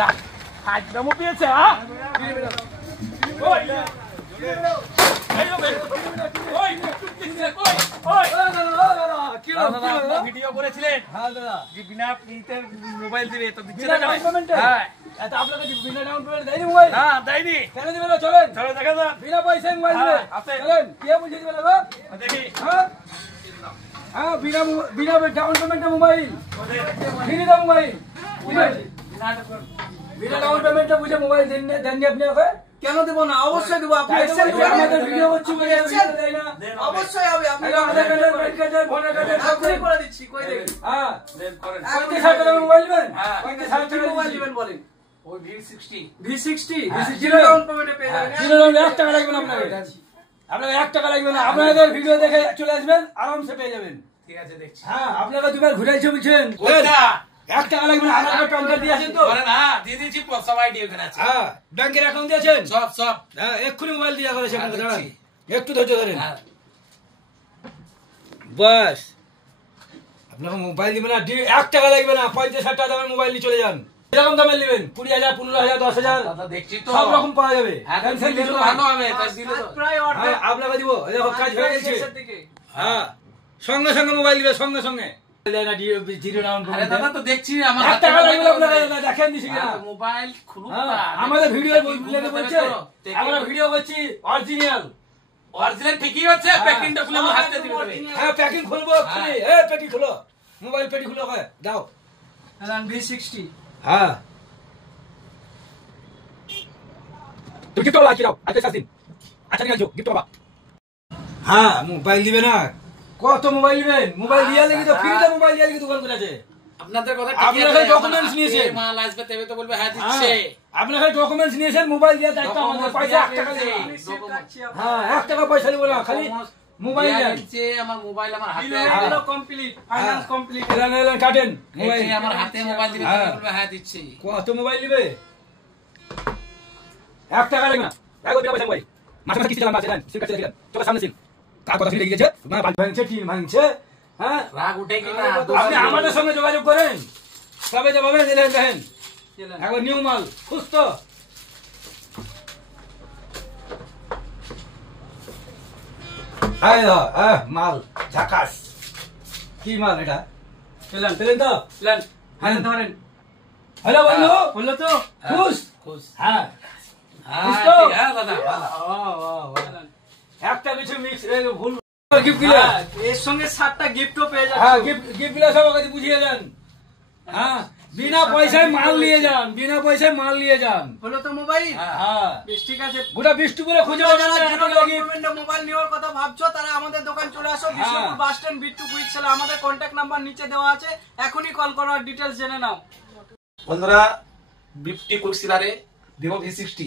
লাখ হাজরামো পেয়েছে হ্যাঁ ওই ভিডিও করেছিলেন হ্যাঁ দাদা বিনা ফ্রিতে মোবাইল দিবে তো দিচ্ছে না হ্যাঁ এটা আপনাকে বিনা ডাউন পেমেন্ট দেয়নি মোবাইল না দেয়নি কেন দিবেন চলেন চলো দেখা যাক বিনা পয়সায় মোবাইল দিবে চলেন কে বুঝিয়ে দিবেন গো দেখি হ্যাঁ হ্যাঁ বিনা ডাউন পেমেন্টে মোবাইল ফ্রি দাও মোবাইল বিনা ডাউন পেমেন্টে বুঝে মোবাইল দেন আপনি ওকে কেন দেব না অবশ্যই দেব আপনি এক্সেল করে আমাদের ভিডিও করছি বলে এক্সেল দেই না অবশ্যই হবে আপনি আমাদের কাছে ফোন করে দিচ্ছি কই দেখি হ্যাঁ দেন করেন 35 টাকা মোবাইল নেবেন 35 টাকা মোবাইল নেবেন বলেন ওই V60 জিরো ডাউন পেমেন্টে পেয়ে যাবেন জিরো ডাউন 1 টাকা লাগবে না আপনাদের 1 টাকা লাগবে না আপনাদের ভিডিও দেখে চলে আসবেন আরামসে পেয়ে যাবেন ঠিক আছে দেখছি হ্যাঁ আপনারা দুবার ঘুরাইছো বুঝছেন ওটা 1 টাকা লাগবে না আমার ট্রান্সফার দিয়ে আসেন তো আরে না দিয়ে দিয়েছি সব আইডি ওখানে আছে হ্যাঁ ব্যাংকের অ্যাকাউন্ট দিয়েছেন সব হ্যাঁ এক্ষুনি মোবাইল দিয়া করে সেখানে দাঁড়ান একটু ধৈর্য ধরেন বাস আপনাকে মোবাইল দিবেন না 1 টাকা লাগবে না 50-60 টাকা দামের মোবাইল নিয়ে চলে যান এরকম দামের নেবেন 20,000 15,000 10,000 দাদা দেখছি তো সব রকম পাওয়া যাবে টেনশন দিলে তো ভালো হবে তাই দিলে তো প্রায় অর্ডার আপনাকে দিব দেখো কাজ হয়ে গেছে হ্যাঁ সঙ্গে সঙ্গে মোবাইল দিবে সঙ্গে সঙ্গে জিরো ডাউন আরে দাদা তো দেখছি আমার 1 টাকা লাগবে আপনারা দেখেন দিছি কিনা মোবাইল খুলুন না আমাদের ভিডিও বলছে আমরা ভিডিও করছি অরিজিনাল ঠিকই হচ্ছে প্যাকিংটা খুলে আমার হাতে দিবে হ্যাঁ প্যাকিং খুলবো খুলি এই পেটি খুলো মোবাইল পেটি খুলো হয় দাও রান V60 হ্যাঁ তুমি কি তোলা দাও আচ্ছা সাদিন আচ্ছা নিয়ে যাও গিফট বাবা হ্যাঁ মোবাইল দিবে না কত মোবাইল নেবেন মোবাইল দিয়া লাগি তো ফ্রিতে মোবাইল দিয়া লাগি দোকান করে আছে আপনাদের কথা ঠিক আছে আপনারা ডকুমেন্টস নিয়েছেন মাল আসবে তবে তো বলবে হ্যাঁ দিচ্ছে আপনারা ডকুমেন্টস নিয়েছেন মোবাইল দিয়া দায়িত্ব আমাদের পয়সা 1 টাকা দেন হ্যাঁ 1 টাকা পয়সা দিব না খালি মোবাইল দেন যে আমার মোবাইল আমার হাতে হলো কমপ্লিট ফাইনান্স কমপ্লিট এলেন কাটেন মোবাইল আমার হাতে মোবাইল দিবে বলবে হ্যাঁ দিচ্ছি কত মোবাইল নেবে 1 টাকা লাগবে না দেখো বিনা পয়সা মোবাইল মাসে মাসে কিস্তি দিলাম মাসে দেন ঠিক আছে দিলাম চলো সামনে সিন কার কথা শুনে গিয়েছে না ভাঙছে টিন ভাঙছে হ্যাঁ রাগ উঠে কি না আপনি আমাদের সঙ্গে যোগাযোগ করেন তবে যাবে দিলেন দেখেন একবার নিউ মাল সুস্থ আয় মাল ঝাকাস কি মাল এটা পেলেন তো পেলেন হ্যাঁ ধরেন হ্যালো বন্ধু বললো তো খুশ হ্যাঁ হ্যাঁ দাদা একটা কিছু মিক্স ভুল গিফট দিলে এর সঙ্গে 7টা গিফটও পেয়ে যাবেন হ্যাঁ গিফট দিলে সব কাছে বুঝিয়ে দেন হ্যাঁ বিনা পয়সায় মাল নিয়ে যান হলো তো মোবাইল হ্যাঁ বেশ ঠিক আছে গোটা 20 করে খুঁজে যারা মোবাইল নেওয়ার কথা ভাবছো তারা আমাদের দোকান চলে আসো Bishnupur bus stand Bittu quick sale আমাদের কন্টাক্ট নাম্বার নিচে দেওয়া আছে এখনই কল করো আর ডিটেইলস জেনে নাও বন্ধুরা বিট্টু কুইক সেলারে Vivo V60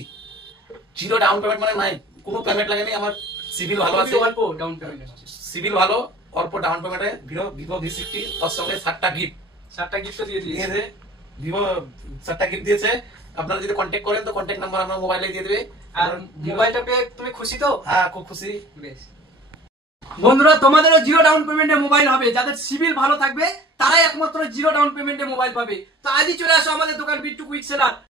zero down payment মানে নাই কোনো পেমেন্ট লাগেনি আমার সিভিল ভালো আছে অল্প ডাউন পেমেন্ট আছে সিভিল ভালো অল্প ডাউন পেমেন্টে Vivo V60 তার সঙ্গে 7টা গিফট দিয়ে দিয়েছে Vivo 7টা গিফট দিয়েছে আপনারা যদি কন্টাক্ট করেন তো কন্টাক্ট নাম্বার আমরা মোবাইলে দিয়ে দেবে আর মোবাইলটা পেয়ে তুমি খুশি তো হ্যাঁ খুব খুশি বেশ বন্ধুরা তোমাদেরও জিরো ডাউন পেমেন্টে মোবাইল হবে যাদের সিভিল ভালো থাকবে তারাই একমাত্র জিরো ডাউন পেমেন্টে মোবাইল পাবে তো আজই চলে আসো আমাদের দোকান বিট্টু কুইক সেলার